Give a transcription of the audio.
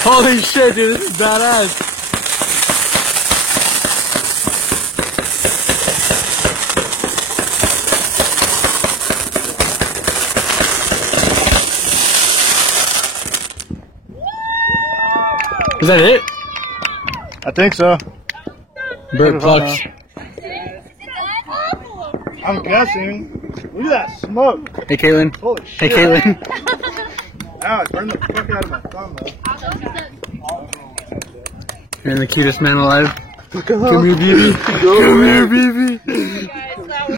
Holy shit, dude, this is badass. Is that it? I think so. Bird plucked. I'm guessing. Look at that smoke. Hey, Caitlin. Holy shit. Hey, Caitlin. Ow, it burned the fuck out of my thumb, though. You're the cutest man alive. Come here, baby. Come here, baby.